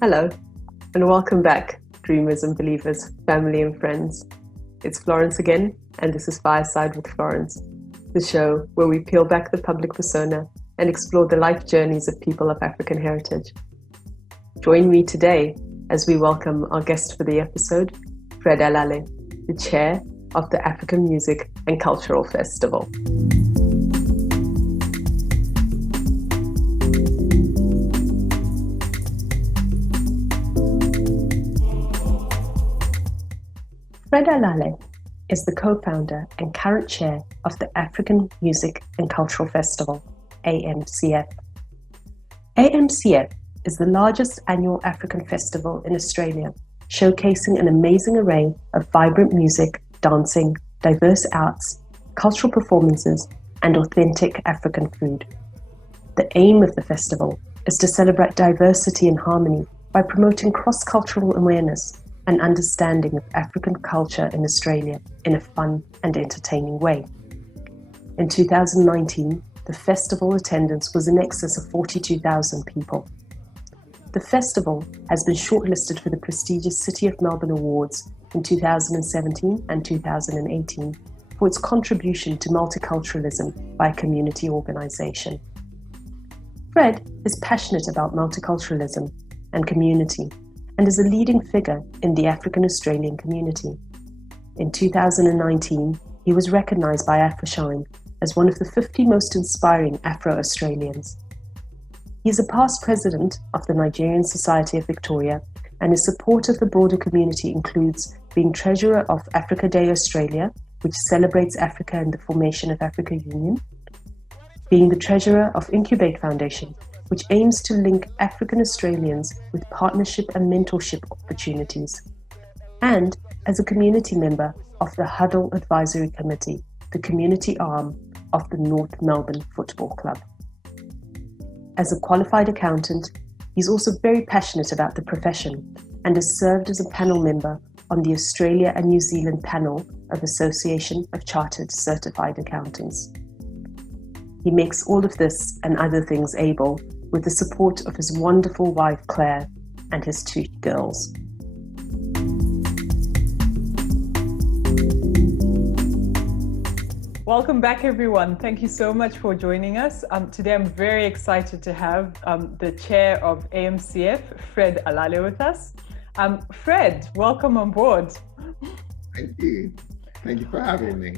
Hello, and welcome back, dreamers and believers, family and friends. It's Florence again, and this is Fireside with Florence, the show where we peel back the public persona and explore the life journeys of people of African heritage. Join me today as we welcome our guest for the episode, Fred Alale, the chair of the African Music and Cultural Festival. Fred Alale is the co-founder and current chair of the African Music and Cultural Festival, AMCF. AMCF is the largest annual African festival in Australia, showcasing an amazing array of vibrant music, dancing, diverse arts, cultural performances, and authentic African food. The aim of the festival is to celebrate diversity and harmony by promoting cross-cultural awareness and understanding of African culture in Australia in a fun and entertaining way. In 2019, the festival attendance was in excess of 42,000 people. The festival has been shortlisted for the prestigious City of Melbourne Awards in 2017 and 2018 for its contribution to multiculturalism by a community organisation. Fred is passionate about multiculturalism and community, and is a leading figure in the African-Australian community. In 2019, he was recognised by AfroShine as one of the 50 most inspiring Afro-Australians. He is a past president of the Nigerian Society of Victoria, and his support of the broader community includes being treasurer of Africa Day Australia, which celebrates Africa and the formation of Africa Union, being the treasurer of Incubate Foundation, which aims to link African Australians with partnership and mentorship opportunities, and as a community member of the Huddle Advisory Committee, the community arm of the North Melbourne Football Club. As a qualified accountant, he's also very passionate about the profession and has served as a panel member on the Australia and New Zealand panel of Association of Chartered Certified Accountants. He makes all of this and other things able with the support of his wonderful wife Claire and his two girls. Welcome back, everyone. Thank you so much for joining us. Today I'm very excited to have the chair of AMCF, Fred Alale, with us. Fred, welcome on board. Thank you. Thank you for having me.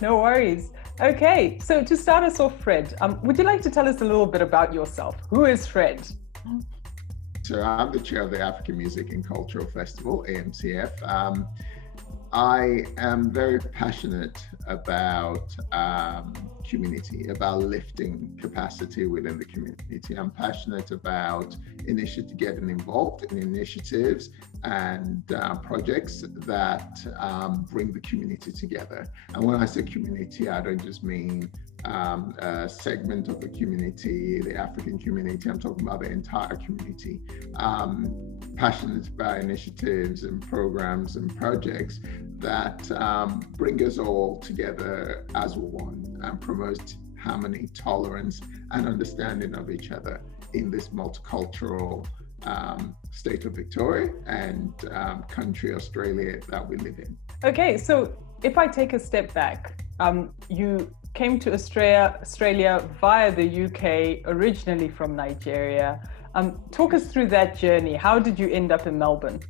No worries. Okay, so to start us off, Fred, would you like to tell us a little bit about yourself? Who is Fred? So I'm the chair of the African Music and Cultural Festival, AMCF. I am very passionate about community, about lifting capacity within the community. I'm passionate about getting involved in initiatives and projects that bring the community together. And when I say community, I don't just mean a segment of the community, the African community. I'm talking about the entire community. Passionate about initiatives and programs and projects that bring us all together as one and promote harmony, tolerance, and understanding of each other in this multicultural state of Victoria and country, Australia, that we live in. Okay, so if I take a step back, you came to Australia via the UK, originally from Nigeria. Talk us through that journey. How did you end up in Melbourne?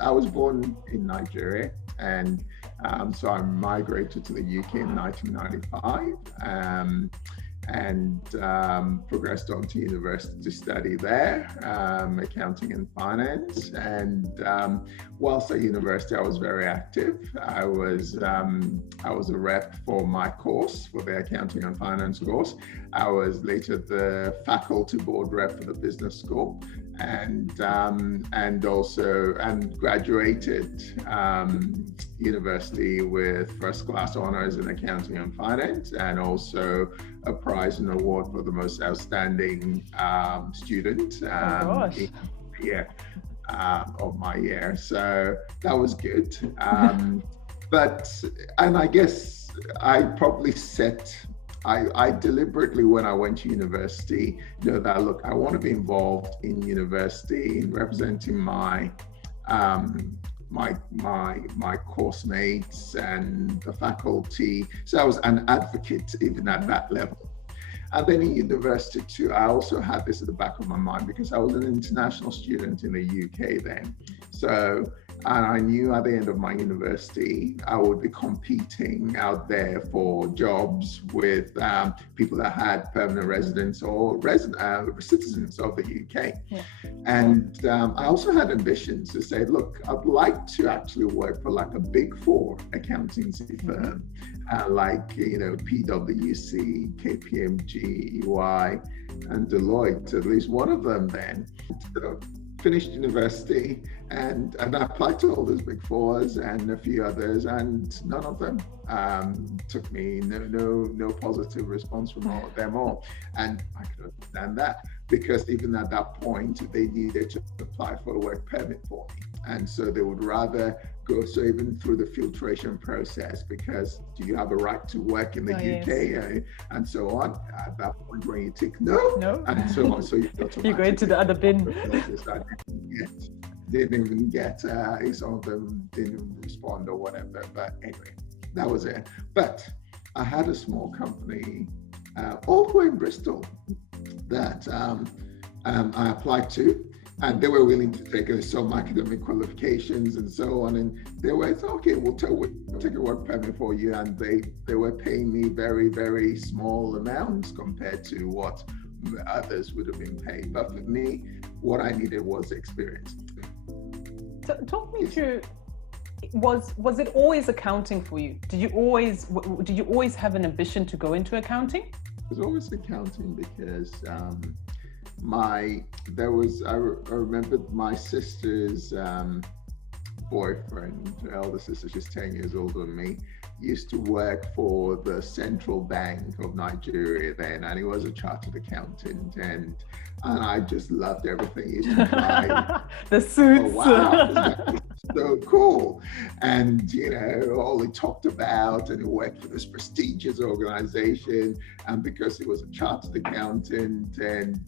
I was born in Nigeria, and so I migrated to the UK in 1995 and progressed on to university to study there, accounting and finance. And whilst at university, I was very active. I was a rep for my course, for the accounting and finance course. I was later the faculty board rep for the business school, and graduated university with first class honors in accounting and finance, and also a prize and award for the most outstanding student of my year. So that was good. And I guess I probably set I deliberately, when I went to university, that look, I want to be involved in university in representing my course mates and the faculty. So I was an advocate even at that level. And then in university too, I also had this at the back of my mind because I was an international student in the UK then. So, and I knew at the end of my university, I would be competing out there for jobs with people that had permanent residence or citizens of the UK. Yeah. And I also had ambitions to say, look, I'd like to actually work for like a big four accountancy firm, like, PwC, KPMG, EY, and Deloitte, at least one of them then. So, finished university and I applied to all those big fours and a few others, and none of them took me. No positive response from them all. And I could understand that because even at that point they needed to apply for a work permit for me, and so they would rather go even through the filtration process, because do you have a right to work in the UK, and so on. At that point when you tick no, and so on, so you go into the other bin. Didn't even get some of them didn't respond or whatever, but anyway, that was it. But I had a small company all the way in Bristol that I applied to, and they were willing to take some academic qualifications and so on, and they were okay, we'll take a work permit for you, and they were paying me very, very small amounts compared to what others would have been paid. But for me, what I needed was experience. So talk me through, was it always accounting for you? Did you always have an ambition to go into accounting? It was always accounting because I remember my sister's boyfriend, elder sister, she's 10 years older than me, used to work for the Central Bank of Nigeria then, and he was a chartered accountant, and I just loved everything he used to buy. The suits. Oh, wow. So cool. And all he talked about, and he worked for this prestigious organization, and because he was a chartered accountant, and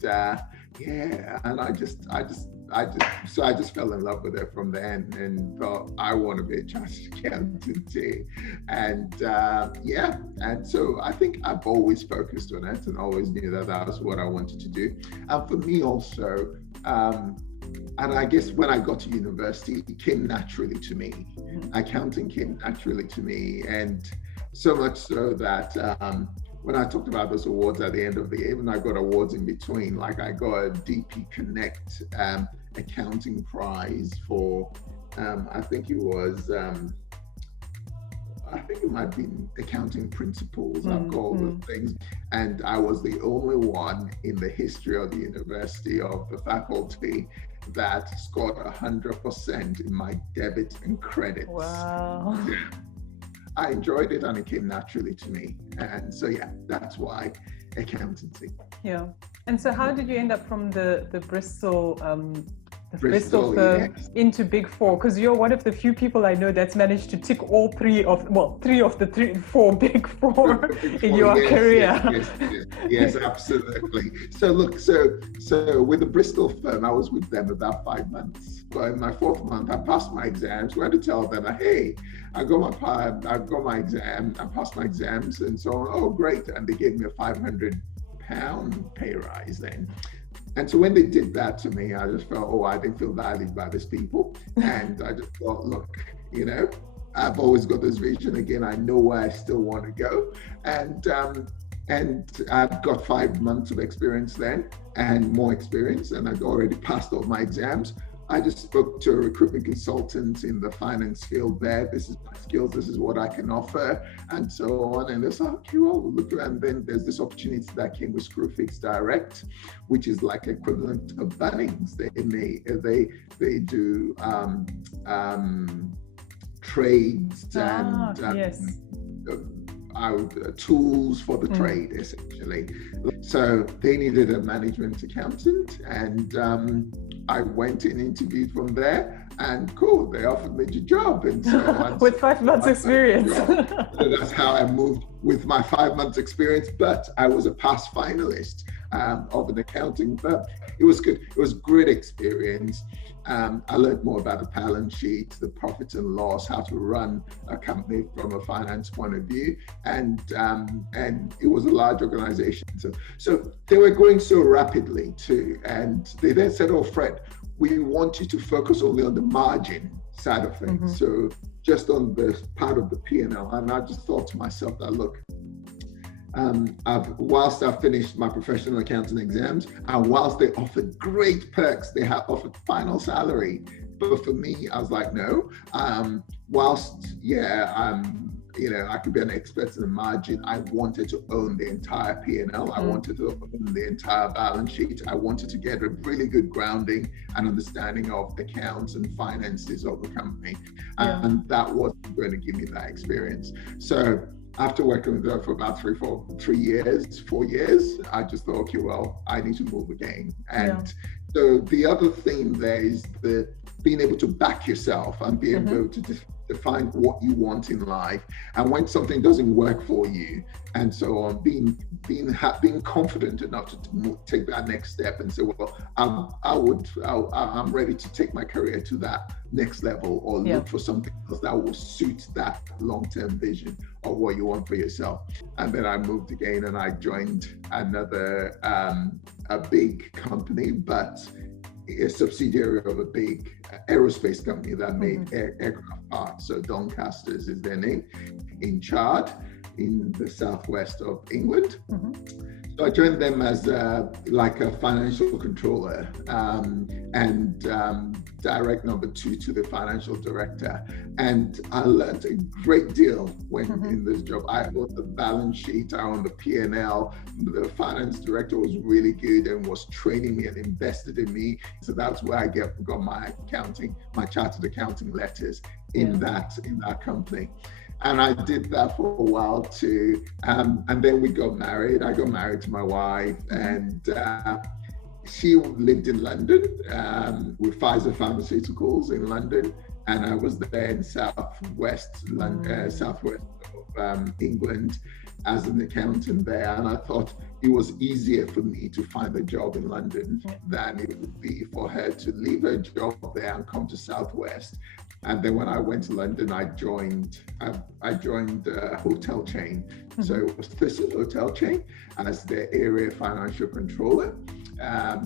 and I just fell in love with it from then, and thought I want to be a chartered accountant too. And and so I think I've always focused on it and always knew that was what I wanted to do. And for me also, and I guess when I got to university, it came naturally to me. Accounting came naturally to me, and so much so that when I talked about those awards at the end of the year, even I got awards in between, like I got a DP Connect accounting prize for, I think it might be accounting principles. I've got all the things. And I was the only one in the history of the university, of the faculty, that scored 100% in my debit and credit. Wow. Yeah. I enjoyed it and it came naturally to me. And so, that's why accountancy. Yeah. And so how did you end up from the Bristol firm into Big Four? Because you're one of the few people I know that's managed to tick all three of the four Big Four in your career. Yes, absolutely. So look, so with the Bristol firm, I was with them about 5 months. But in my 4th month, I passed my exams. Went to tell them, hey, I got my exam. I passed my exams, and so on. Oh, great! And they gave me a £500 pay rise then. And so when they did that to me, I just felt, I didn't feel valued by these people. And I just thought, look, I've always got this vision. Again, I know where I still want to go. And I've got 5 months of experience then, and more experience, and I'd already passed all my exams. I just spoke to a recruitment consultant in the finance field there. This is my skills, this is what I can offer, and so on. And they said, okay, well, look, and then there's this opportunity that came with Screwfix Direct, which is like equivalent of Bunnings. They do trades and tools for the trade, essentially. So they needed a management accountant, and I went and interviewed from there, and cool, they offered me the job. And so with 5 months experience. So that's how I moved with my 5 months experience, but I was a past finalist of an accounting firm. It was good. It was great experience. I learned more about the balance sheet, the profit and loss, how to run a company from a finance point of view, and it was a large organization. So they were growing so rapidly too, and they then said, "Oh, Fred, we want you to focus only on the margin side of things, so just on the part of the P&L." And I just thought to myself that, look, whilst I finished my professional accounting exams, and whilst they offered great perks, they had offered final salary. But for me, I was like, no. I could be an expert in the margin. I wanted to own the entire P&L. I wanted to own the entire balance sheet. I wanted to get a really good grounding and understanding of accounts and finances of the company. And that wasn't going to give me that experience. So after working with her for about 4 years, I just thought, okay, well, I need to move again. And so the other thing there is being able to back yourself and being able to define what you want in life, and when something doesn't work for you, and so on, being confident enough to take that next step and say, well, I'm ready to take my career to that next level, or look for something else that will suit that long-term vision of what you want for yourself. And then I moved again, and I joined another a big company, but a subsidiary of a big aerospace company that made aircraft parts. So Doncasters is their name, in Chard, in the southwest of England. So I joined them as like a financial controller and direct number 2 to the financial director. And I learned a great deal when in this job. I owned the balance sheet, I owned the P&L. The finance director was really good and was training me and invested in me. So that's where I got my chartered accounting letters in that company. And I did that for a while too. And then we got married. I got married to my wife, and she lived in London with Pfizer Pharmaceuticals in London. And I was there in southwest of England as an accountant there. And I thought it was easier for me to find a job in London than it would be for her to leave her job there and come to southwest. And then when I went to London, I joined a hotel chain. So it was Thistle Hotel Chain as their area financial controller.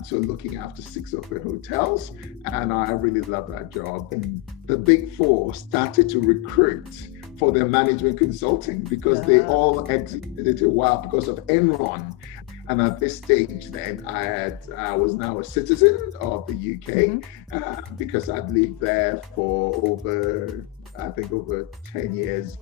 So looking after 6 of the hotels. And I really loved that job. And the Big Four started to recruit for their management consulting because they all exited it a while because of Enron. And at this stage, then I was now a citizen of the UK because I'd lived there for over 10 years.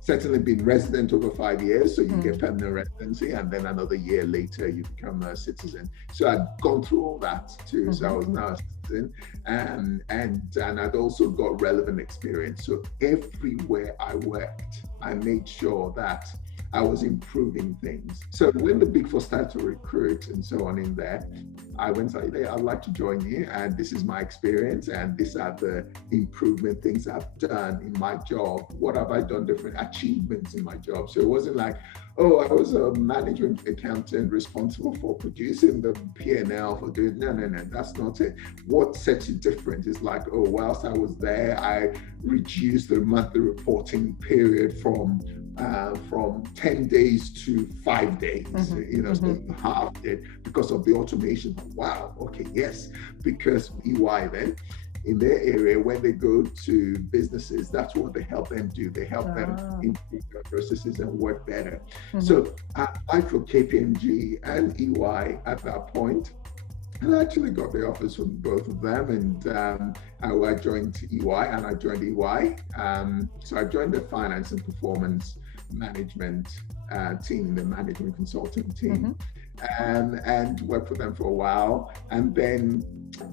Certainly been resident over 5 years, so you get permanent residency, and then another year later you become a citizen. So I'd gone through all that too. So I was now a citizen, and I'd also got relevant experience. So everywhere I worked, I made sure that I was improving things. So when the Big Four started to recruit and so on in there, I went like, hey, I'd like to join you, and this is my experience, and these are the improvement things I've done in my job. What have I done different? Achievements in my job. So it wasn't like, oh, I was a management accountant responsible for producing the P&L for doing, no, that's not it. What sets you different is like, oh, whilst I was there, I reduced the monthly reporting period from 10 days to 5 days, so half it because of the automation. Wow, okay, yes, because EY then, in their area, when they go to businesses, that's what they help them do. They help them improve their processes and work better. So I applied for KPMG and EY at that point, and I actually got the offers from both of them, and I joined EY and I joined EY. So I joined the finance and performance management team, the management consulting team, and worked for them for a while. And then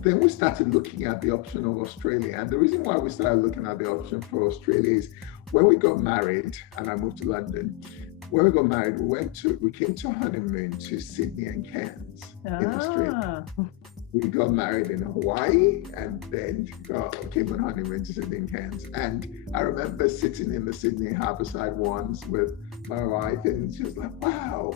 we started looking at the option of Australia. And the reason why we started looking at the option for Australia is when we got married and I moved to London. When we got married, we came to honeymoon to Sydney and Cairns in Australia. we got married in Hawaii and then came on honeymoon to Sydney, Cairns. And I remember sitting in the Sydney Harborside once with my wife, and she was like, wow,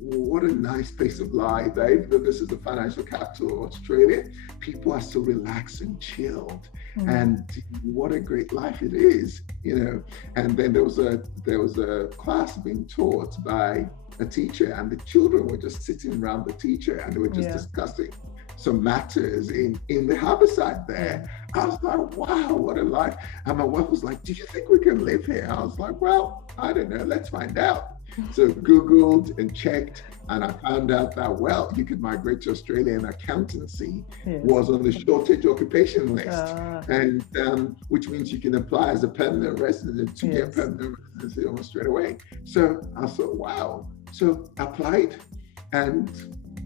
what a nice place of life. Even though this is the financial capital of Australia, people are so relaxed and chilled. And what a great life it is, you know. And then there was a class being taught by a teacher, and the children were just sitting around the teacher and they were just discussing some matters in the harborside there. I was like, wow, what a life. And my wife was like, do you think we can live here? I was like, well, I don't know, let's find out. So Googled and checked, and I found out that, well, you could migrate to Australia, and accountancy was on the shortage occupation list, and which means you can apply as a permanent resident to get permanent residency almost straight away. So I thought, wow. So I applied, and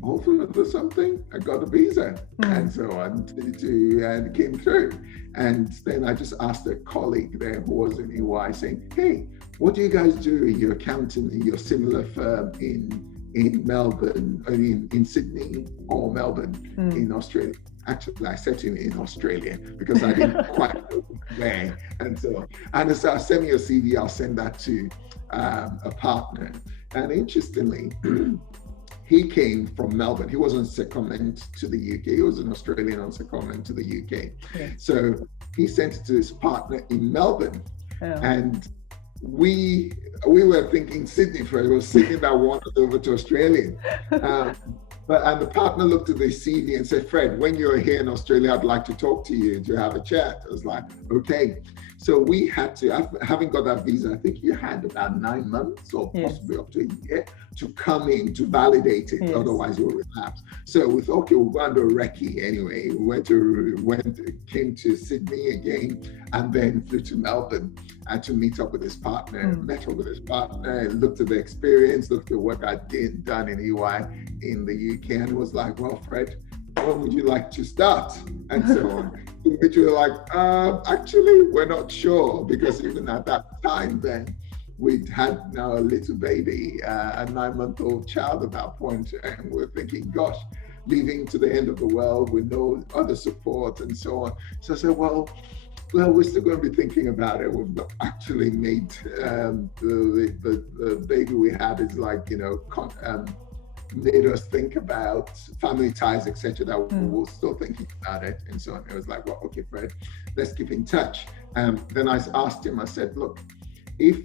ultimately something, I got a visa, and so on and came through. And then I just asked a colleague there who was in EY, saying, hey, what do you guys do in your accounting in your similar firm in Melbourne, in Sydney or Melbourne in Australia? Actually, I said to him in Australia because I didn't quite know where. And so I send me your CV, I'll send that to a partner. And interestingly, he came from Melbourne. He was on secondment to the UK. He was an Australian on secondment to the UK. So he sent it to his partner in Melbourne. And we were thinking Sydney first. It was Sydney that wandered over to Australia. And the partner looked at the CV and said, Fred, when you're here in Australia, I'd like to talk to you to have a chat. I was like, okay. So we had to, having got that visa, I think you had about 9 months or possibly up to a year to come in to validate it. Otherwise you'll relapse. So we thought, okay, we'll go under recce anyway. We came to Sydney again, and then flew to Melbourne to meet up with his partner. Met up with his partner, looked at the experience, looked at what I'd done in EY in the UK, and was like, well, Fred, when would you like to start? And so on. Which we were like, actually, we're not sure, because even at that time then, we'd had now a little baby, a 9-month-old child at that point, and we're thinking, gosh, leaving to the end of the world with no other support and so on. So I said, well, we're still going to be thinking about it. We've not actually made the baby we had is like, you know, made us think about family ties, etc. That we were still thinking about it and so on. It was like, well, okay, Fred, let's keep in touch. Then I asked him, I said, look, if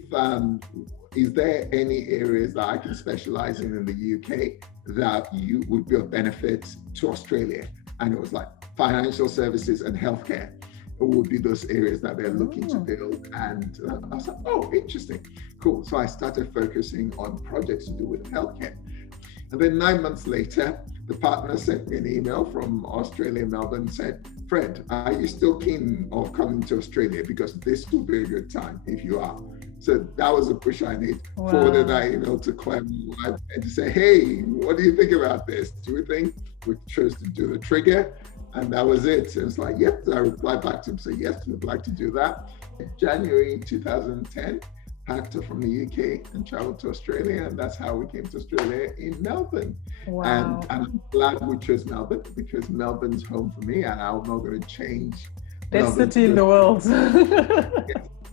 is there any areas that I can specialize in the UK that you would be of benefit to Australia? And it was like financial services and healthcare. It would be those areas that they're looking to build. And I was like, oh, interesting, cool. So I started focusing on projects to do with healthcare. And then 9 months later, the partner sent me an email from Australia, Melbourne, and said, Fred, are you still keen of coming to Australia? Because this will be a good time if you are. So that was a push I made. Wow. Forwarded that email to Claire, my wife, and to say, hey, what do you think about this? Do you think? We chose to do the trigger, and that was it. And it's like, yep. So I replied back to him, say, yes, we'd like to do that. In January 2010, packed up from the UK and traveled to Australia, and that's how we came to Australia in Melbourne. Wow. And I'm glad we chose Melbourne, because Melbourne's home for me, and I'm not going to change. Best city in the world.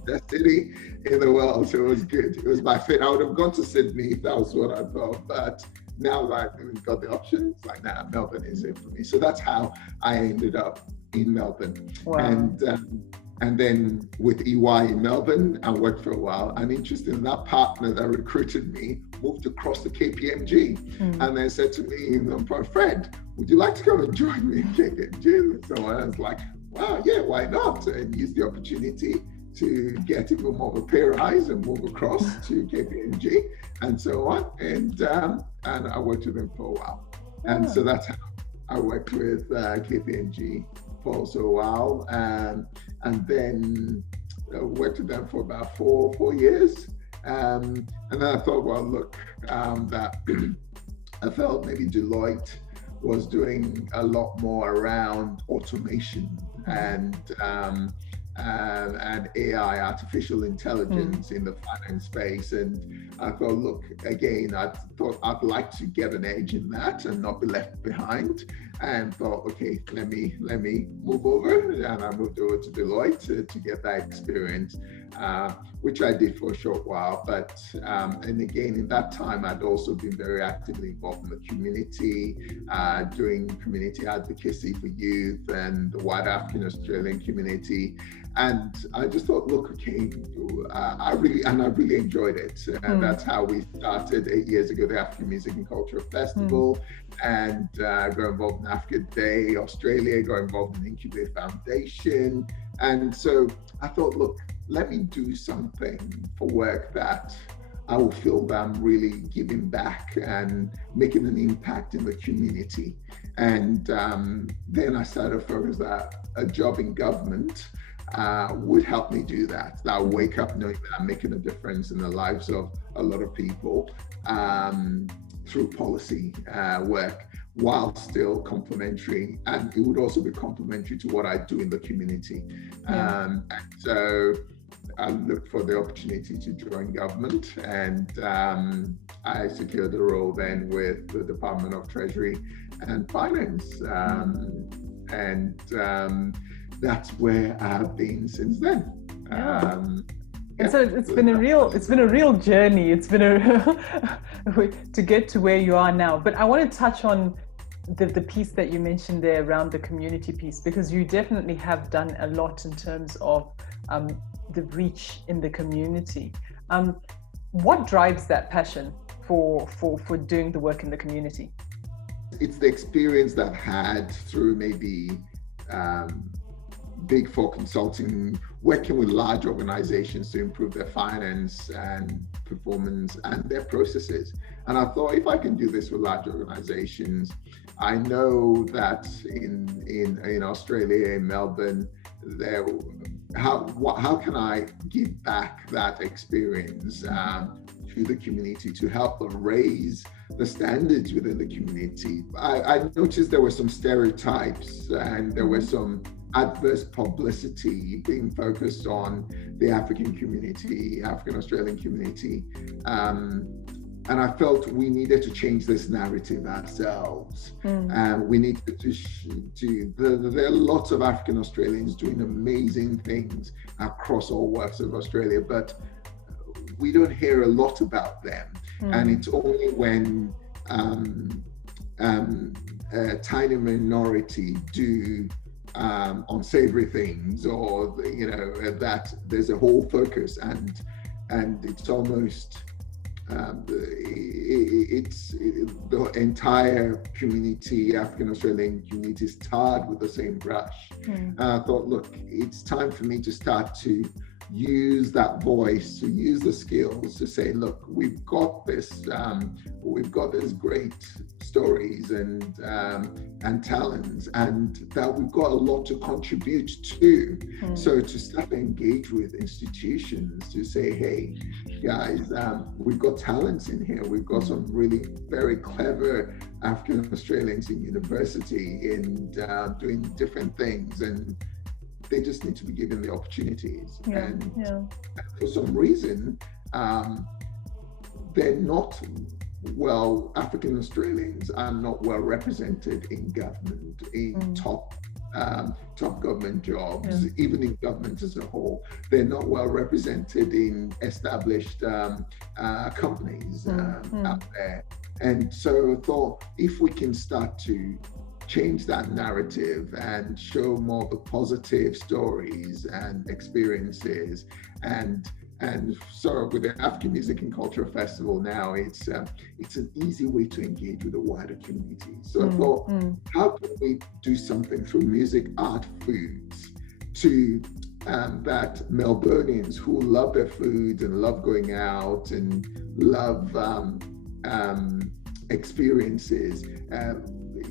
Best city in the world. So it was good. It was my fit. I would have gone to Sydney if that was what I thought, but now that I've got the option, it's like, nah, Melbourne is it for me. So that's how I ended up in Melbourne. Wow. And then with EY in Melbourne, I worked for a while. And interesting, that partner that recruited me moved across to KPMG. And they said to me, Fred, would you like to come and join me in KPMG? And so I was like, wow, yeah, why not? And use the opportunity to get even more of a pay rise and move across to KPMG and so on. And I worked with them for a while. And so that's how I worked with KPMG for also a while. And then worked with them for about four years. And then I thought, well, look, that I felt maybe Deloitte was doing a lot more around automation and and AI, artificial intelligence in the finance space. And I thought, look, again, I thought I'd like to get an edge in that and not be left behind. And thought, okay, let me move over. And I moved over to Deloitte to get that experience, which I did for a short while. But, and again, in that time, I'd also been very actively involved in the community, doing community advocacy for youth and the wider African Australian community. And I just thought, look, okay, I really enjoyed it. And that's how we started 8 years ago, the African Music and Culture Festival, and got involved in Africa Day, Australia, got involved in Incubate Foundation. And so I thought, look, let me do something for work that I will feel that I'm really giving back and making an impact in the community. And then I started to focus that a job in government would help me do that. That I wake up knowing that I'm making a difference in the lives of a lot of people through policy work, while still complementary, and it would also be complementary to what I do in the community. And so I looked for the opportunity to join government, and I secured the role then with the Department of Treasury and Finance, and that's where I've been since then. And so it's been a real journey. It's been to get to where you are now. But I want to touch on the piece that you mentioned there around the community piece, because you definitely have done a lot in terms of the reach in the community. What drives that passion for doing the work in the community? It's the experience that I've had through maybe Big Four consulting, working with large organizations to improve their finance and performance and their processes. And I thought, if I can do this with large organizations, I know that in Australia, in Melbourne, how can I give back that experience to the community to help them raise the standards within the community? I noticed there were some stereotypes and there were some adverse publicity being focused on the African community, African Australian community. And I felt we needed to change this narrative ourselves. And we needed to there are lots of African Australians doing amazing things across all walks of Australia, but we don't hear a lot about them. And it's only when a tiny minority do unsavory things, or that there's a whole focus, and it's almost the entire community, African Australian community, is tarred with the same brush. I thought, look, it's time for me to start to use that voice, to use the skills to say, look, we've got this great stories and talents, and that we've got a lot to contribute to. So to start to engage with institutions to say, hey guys, we've got talents in here. We've got some really very clever African Australians in university and doing different things, and they just need to be given the opportunities. And for some reason, they're not African Australians are not well represented in government, in top government jobs, even in government as a whole. They're not well represented in established companies out there. And so I thought, if we can start to change that narrative and show more of the positive stories and experiences, and so with the African Music and Culture Festival now, it's an easy way to engage with the wider community. So I thought, how can we do something through music, art, foods to that Melburnians who love their foods and love going out and love experiences,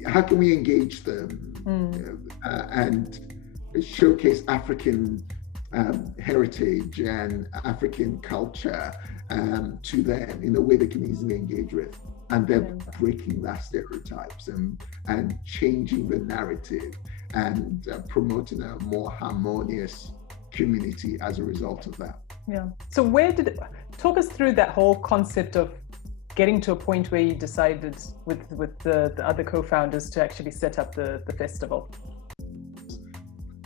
how can we engage them and showcase African heritage and African culture to them in a way they can easily engage with, and then breaking that stereotypes and changing the narrative and promoting a more harmonious community as a result of that. Yeah. So talk us through that whole concept of getting to a point where you decided with the other co-founders to actually set up the festival?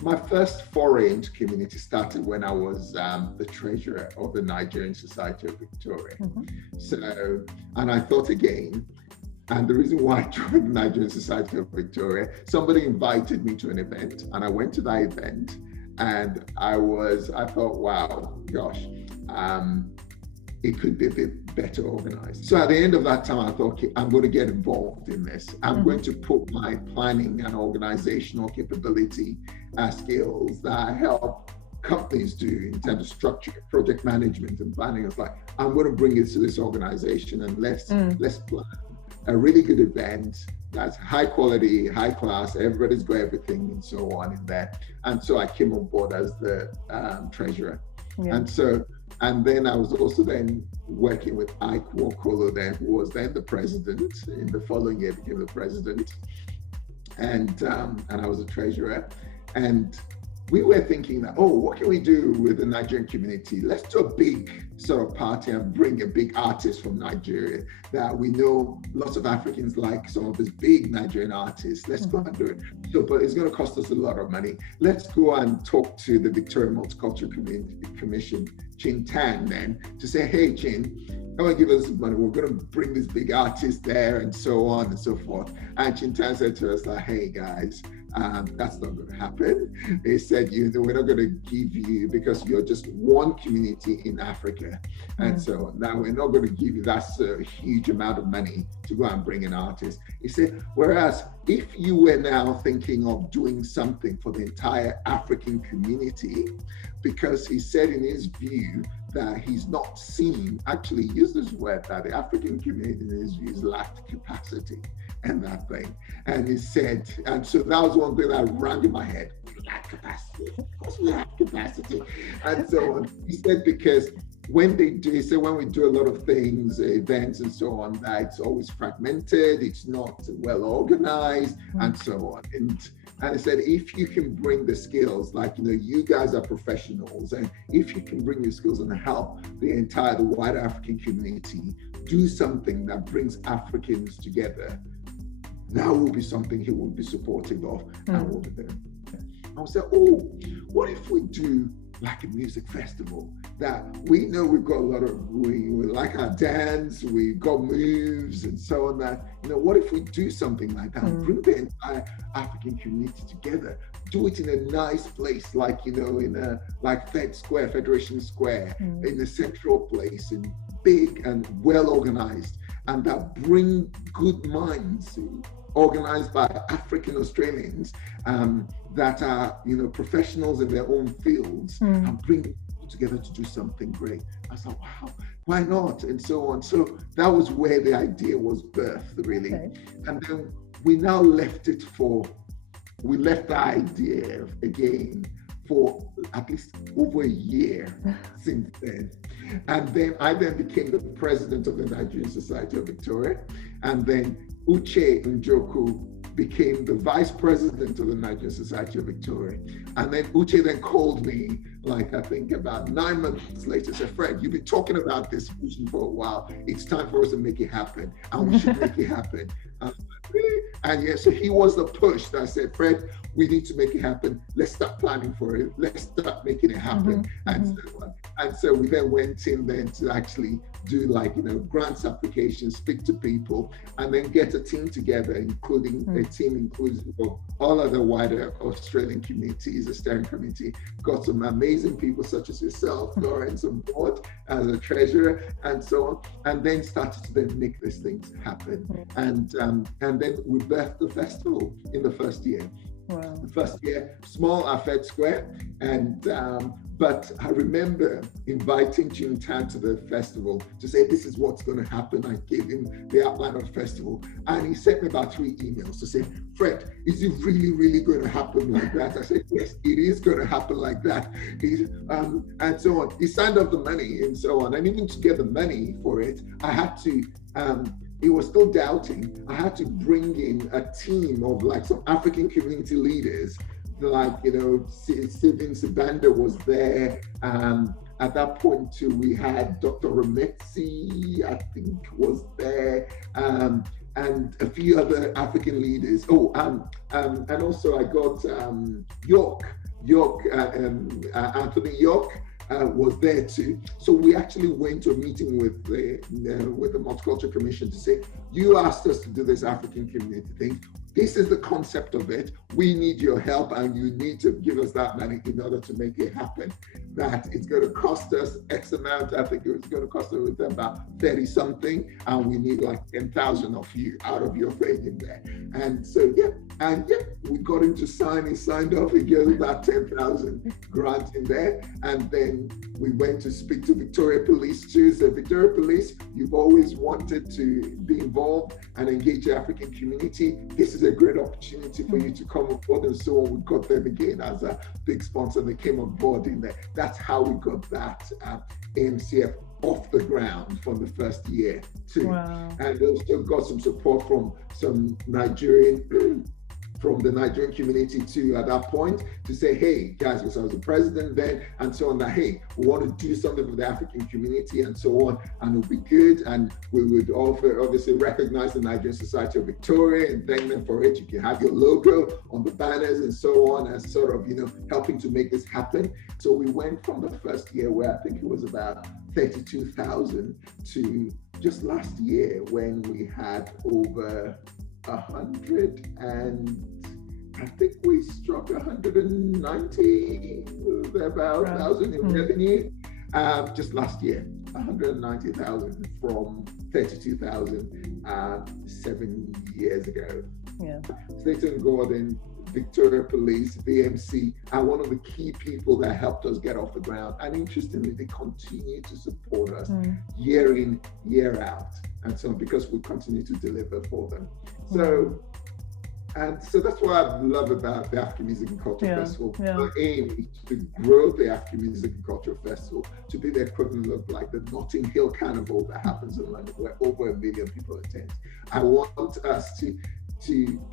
My first foray into community started when I was the treasurer of the Nigerian Society of Victoria. So, and I thought again, and the reason why I joined the Nigerian Society of Victoria, somebody invited me to an event, and I went to that event, and I thought, wow, gosh, it could be a bit better organized. So at the end of that time, I thought, okay, I'm going to get involved in this. I'm going to put my planning and organizational capability skills that I help companies do in terms of structure, project management and planning. It's like, I'm going to bring it to this organization and let's plan a really good event that's high quality, high class, everybody's got everything and so on in there. And so I came on board as the treasurer. Yeah. And then I was also then working with Ike Wakolo then, who was then the president. In the following year, became the president. And I was a treasurer. And we were thinking that, what can we do with the Nigerian community? Let's do a big sort of party and bring a big artist from Nigeria that we know lots of Africans like some of these big Nigerian artists. Let's go and do it. So, but it's going to cost us a lot of money. Let's go and talk to the Victoria Multicultural Commission, Chin Tan, then to say, hey, Chin, come and give us money. We're going to bring this big artist there and so on and so forth. And Chin Tan said to us, like, hey, guys, that's not going to happen. They said, we're not going to give you, because you're just one community in Africa. And so now we're not going to give you that huge amount of money to go and bring an artist. He said, whereas if you were now thinking of doing something for the entire African community, because he said in his view that he's not seen, actually used this word, that the African community in his views lacked capacity and that thing. And he said, and so that was one thing that rang in my head. We lack capacity. Of course we lack capacity. And so he said, because when they do, he said, when we do a lot of things, events and so on, that it's always fragmented, it's not well organized and so on. And I said, if you can bring the skills, like, you guys are professionals, and if you can bring your skills and help the wider African community do something that brings Africans together, that will be something he will be supportive of and will be there. I would say, what if we do like a music festival that we know we've got a lot of, we like our dance, we've got moves and so on, that, what if we do something like that and bring the entire African community together, do it in a nice place, like, in like Federation Square, in a central place, and big and well organized, and that bring good minds, organized by African Australians that are, professionals in their own fields, and bring people together to do something great. I thought, wow, why not? And so on. So that was where the idea was birthed, really. Okay. And then we now left the idea again for at least over a year since then. And then I became the president of the Nigerian Society of Victoria. And then Uche Njoku became the vice president of the Nigerian Society of Victoria. And then Uche then called me, like, I think about 9 months later, said, Fred, you've been talking about this vision for a while. It's time for us to make it happen. And we should make it happen. And yeah, so he was the push that said, Fred, we need to make it happen. Let's start planning for it. Let's start making it happen. And so we then went in then to actually do, like, grants applications, speak to people, and then get a team together, including a team inclusive of all other wider Australian communities, a steering committee, got some amazing people such as yourself, Lawrence, on board as a treasurer, and so on, and then started to then make these things happen. And then we birthed the festival in the first year. Wow. The first year, small Fed Square, and but I remember inviting Chin Tan to the festival to say, this is what's going to happen. I gave him the outline of the festival, and he sent me about 3 emails to say, Fred, is it really, really going to happen like that? I said, yes, it is going to happen like that. And so on. He signed up the money and so on, and even to get the money for it, I had to. He was still doubting. I had to bring in a team of, like, some African community leaders like, Steven Sibanda was there. At that point too, we had Dr. Rametsi, I think, was there, and a few other African leaders. And also I got Anthony York was there too. So we actually went to a meeting with the Multicultural Commission to say, you asked us to do this African community thing. This is the concept of it. We need your help, and you need to give us that money in order to make it happen. That it's going to cost us X amount. I think it was going to cost us about 30 something, and we need like 10,000 of you out of your thing in there. And so, we got him to sign. He signed off. He gave about 10,000 grant in there. And then we went to speak to Victoria Police too. So Victoria Police, you've always wanted to be involved and engage the African community. This is a great opportunity for you to come on board, and so on. We got them again as a big sponsor. They came on board in there. That's how we got that AMCF off the ground from the first year too. Wow. And also got some support from some from the Nigerian community too at that point to say, hey guys, because I was the president then and so on, that hey, we want to do something for the African community and so on, and it'll be good. And we would offer, obviously recognize the Nigerian Society of Victoria and thank them for it. You can have your logo on the banners and so on, as sort of, helping to make this happen. So we went from the first year where I think it was about 32,000 to just last year when we had over 100, and I think we struck 190, about 1,000 in revenue just last year. 190,000 from 32,000 7 years ago. Yeah. Slayton Gordon, Victoria Police, VMC, are one of the key people that helped us get off the ground. And interestingly, they continue to support us year in, year out. And so because we continue to deliver for them. So that's what I love about the African Music and Culture Festival. The aim is to grow the African Music and Culture Festival to be the equivalent of like the Notting Hill Carnival that happens in London, where over 1 million people attend. I want us to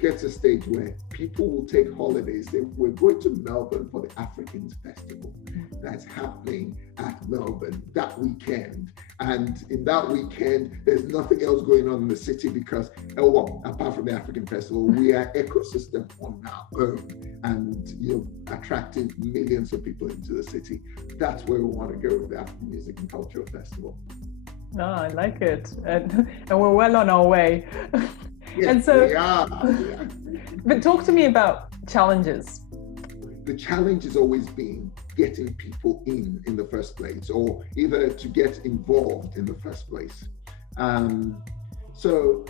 get to a stage where people will take holidays. We're going to Melbourne for the Africans Festival that's happening at Melbourne that weekend. And in that weekend, there's nothing else going on in the city because, apart from the African Festival, we are ecosystem on our own and attracting millions of people into the city. That's where we want to go with the African Music and Cultural Festival. No, I like it. And we're well on our way. Yes, and so, we are. But talk to me about challenges. The challenge has always been getting people in the first place, or either to get involved in the first place. So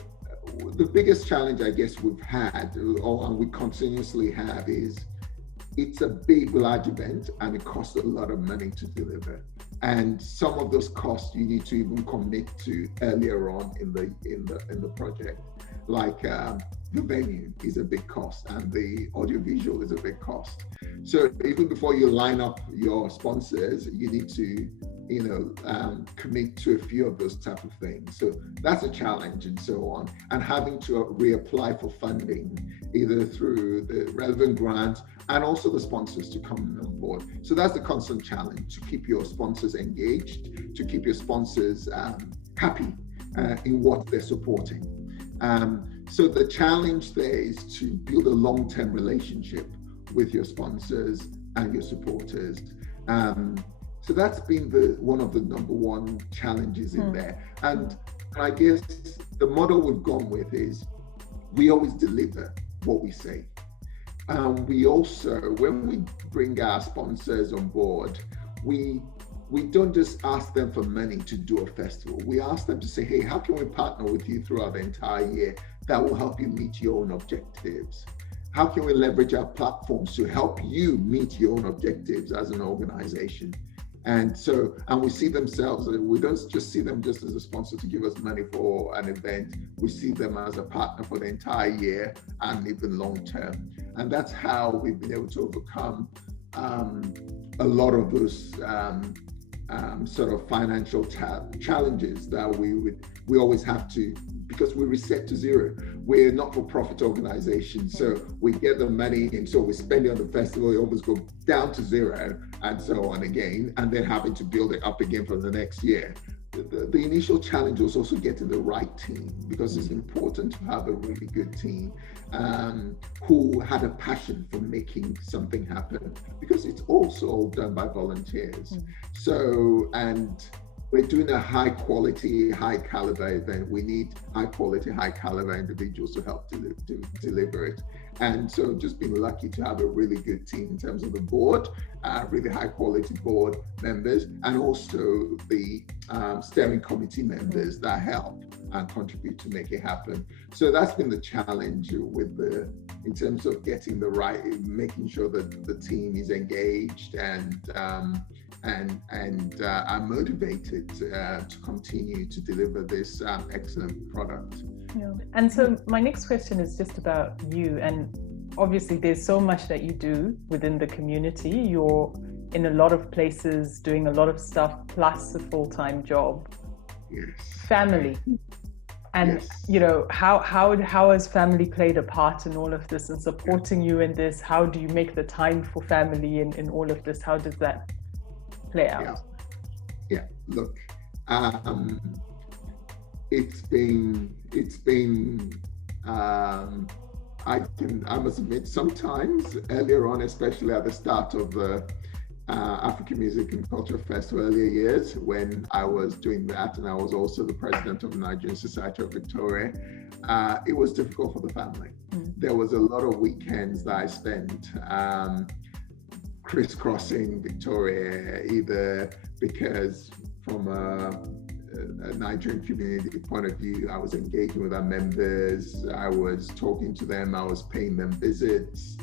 the biggest challenge I guess we've had, and we continuously have, is it's a big, large event and it costs a lot of money to deliver. And some of those costs you need to even commit to earlier on in the project. Like the venue is a big cost and the audiovisual is a big cost. So even before you line up your sponsors, you need to, commit to a few of those type of things. So that's a challenge and so on. And having to reapply for funding, either through the relevant grants and also the sponsors to come on board. So that's the constant challenge, to keep your sponsors engaged, to keep your sponsors happy in what they're supporting. So the challenge there is to build a long-term relationship with your sponsors and your supporters. So that's been one of the number one challenges in there. And I guess the model we've gone with is we always deliver what we say. We also, when we bring our sponsors on board, we don't just ask them for money to do a festival. We ask them to say, hey, how can we partner with you throughout the entire year that will help you meet your own objectives? How can we leverage our platforms to help you meet your own objectives as an organization? And we see themselves, we don't just see them just as a sponsor to give us money for an event. We see them as a partner for the entire year and even long term. And that's how we've been able to overcome a lot of those sort of financial challenges that we always have to, because we reset to zero. We're not for profit organization, so we get the money and so we spend it on the festival, it almost go down to zero and so on again, and then having to build it up again for the next year. The initial challenge was also getting the right team, because it's important to have a really good team who had a passion for making something happen, because it's also all done by volunteers. So, and we're doing a high quality, high caliber event. We need high quality, high caliber individuals to help deliver it. And so just been lucky to have a really good team in terms of the board, really high quality board members, and also the steering committee members that help and contribute to make it happen. So that's been the challenge with in terms of getting the right, making sure that the team is engaged and are motivated to continue to deliver this excellent product. Yeah. And so my next question is just about you. And obviously there's so much that you do within the community. You're in a lot of places doing a lot of stuff, plus a full-time job. Yes. Family. And yes. You know, how has family played a part in all of this and supporting you in this? How do you make the time for family in all of this? How does that play out? Yeah. Look, it's been I must admit, sometimes earlier on, especially at the start of the African Music and Culture Festival earlier years, when I was doing that, and I was also the president of the Nigerian Society of Victoria, it was difficult for the family. There was a lot of weekends that I spent crisscrossing Victoria, either because from a Nigerian community point of view, I was engaging with our members, I was talking to them, I was paying them visits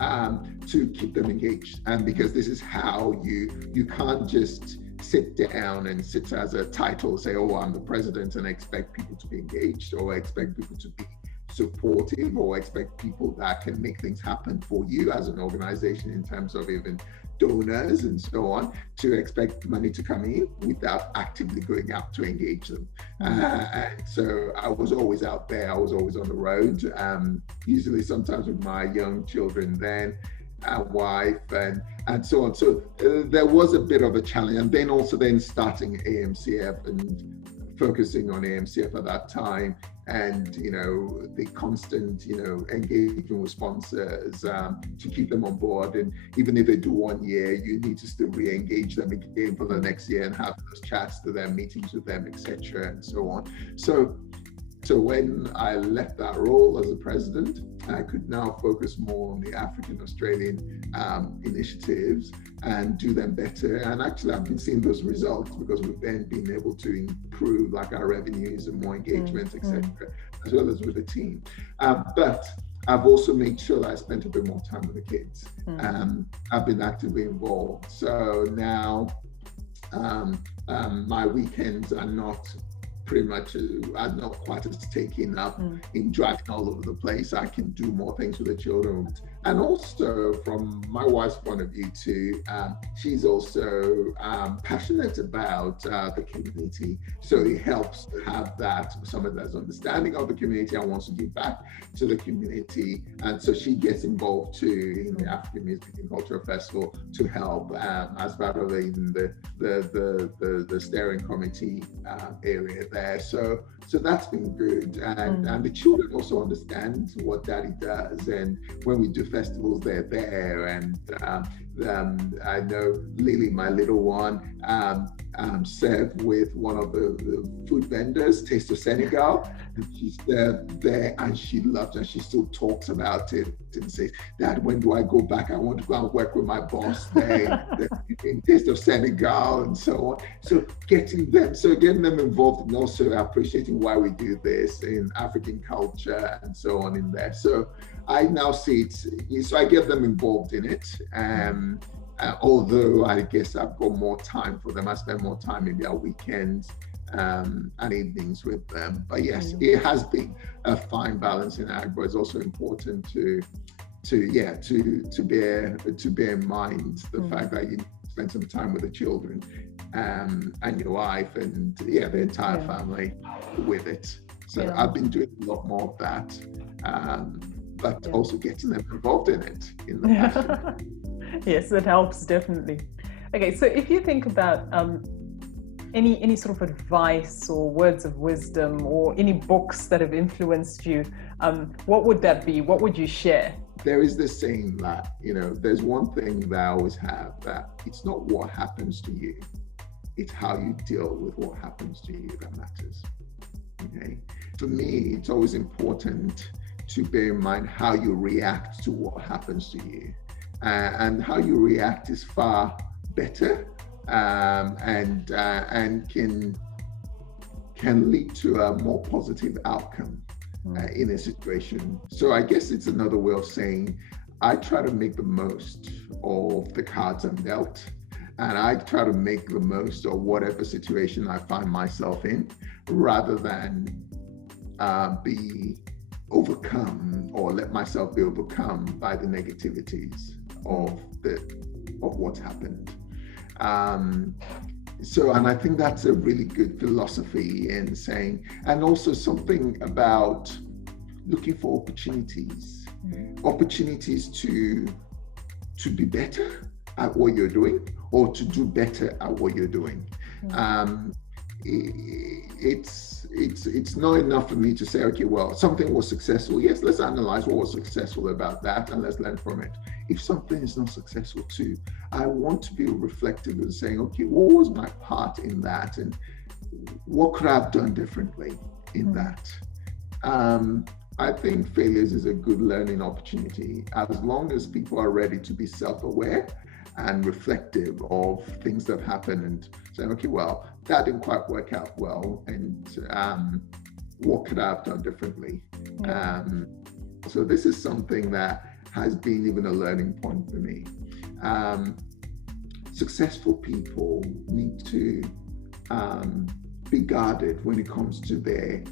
to keep them engaged. And because this is how you can't just sit down and sit as a title, say, oh, I'm the president, and expect people to be engaged, or expect people to be supportive, or expect people that can make things happen for you as an organization in terms of even donors and so on, to expect money to come in without actively going out to engage them. And so I was always out there, I was always on the road, usually sometimes with my young children then, wife and so on. So there was a bit of a challenge, and then also then starting AMCF and focusing on AMCF at that time, and the constant engagement with sponsors to keep them on board. And even if they do 1 year, you need to still re-engage them again for the next year and have those chats to them, meetings with them, etc., and so on. So when I left that role as a president, I could now focus more on the African Australian initiatives and do them better. And actually, I've been seeing those results, because we've then been able to improve like our revenues and more engagement, etc., as well as with the team. But I've also made sure that I spent a bit more time with the kids. I've been actively involved. So now my weekends are not quite as taken up in driving all over the place. I can do more things with the children. And also from my wife's point of view too, she's also passionate about the community. So it helps to have someone that's understanding of the community and wants to give back to the community. And so she gets involved too in the African Music and Culture Festival to help as part of the steering committee area there. So that's been good. And the children also understand what Daddy does. And when we do festivals, they're there. And I know Lily, my little one, served with one of the food vendors, Taste of Senegal. And she's there and she loves it. She still talks about it and says, Dad, when do I go back? I want to go and work with my boss there in Taste of Senegal and so on. So getting them involved, and also appreciating why we do this in African culture and so on in there. So I now see it, so I get them involved in it. Although I guess I've got more time for them, I spend more time in their weekends and evenings with them. But yes, it has been a fine balance in ag, but it's also important to bear in mind the fact that you need to spend some time with the children and your wife and the entire family with it. So I've been doing a lot more of that, but also getting them involved in it in the passion. Yes, that helps definitely. Okay, so if you think about any sort of advice or words of wisdom or any books that have influenced you, what would that be? What would you share? There is this saying that, there's one thing that I always have, that it's not what happens to you, it's how you deal with what happens to you that matters. Okay. For me, it's always important to bear in mind how you react to what happens to you. And how you react is far better and can lead to a more positive outcome in a situation. So I guess it's another way of saying I try to make the most of the cards I'm dealt, and I try to make the most of whatever situation I find myself in, rather than be overcome or let myself be overcome by the negativities of what's happened. And I think that's a really good philosophy in saying, and also something about looking for opportunities to be better at what you're doing, or to do better at what you're doing. It's not enough for me to say, okay, well, something was successful. Yes, let's analyze what was successful about that and let's learn from it. If something is not successful too, I want to be reflective and saying, okay, what was my part in that, and what could I have done differently in that? I think failures is a good learning opportunity, as long as people are ready to be self-aware and reflective of things that happen and saying, okay, well, that didn't quite work out well, and what could I have done differently? So this is something that has been even a learning point for me. Successful people need to be guarded when it comes to their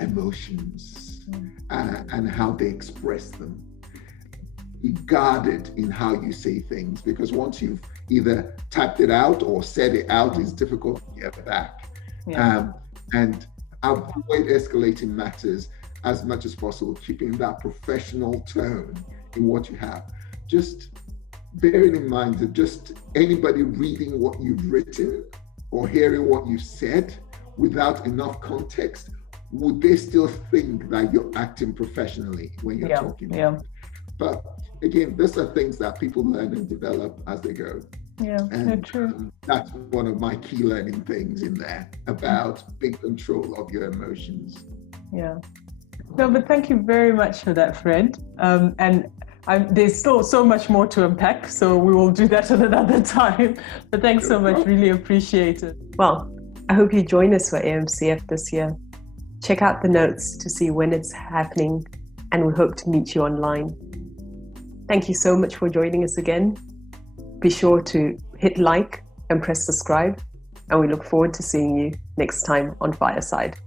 emotions and how they express them. Be guarded in how you say things, because once you've either typed it out or said it out, it's difficult to get back. And avoid escalating matters as much as possible, keeping that professional tone in what you have. Just bearing in mind that just anybody reading what you've written or hearing what you said without enough context, would they still think that you're acting professionally when you're talking? But again, these are things that people learn and develop as they go. And true. That's one of my key learning things in there, about being control of your emotions. No, but thank you very much for that, Fred. And there's still so much more to unpack, so we will do that at another time. But thanks so much, really appreciate it. Well, I hope you join us for AMCF this year. Check out the notes to see when it's happening, and we hope to meet you online. Thank you so much for joining us again. Be sure to hit like and press subscribe, and we look forward to seeing you next time on Fireside.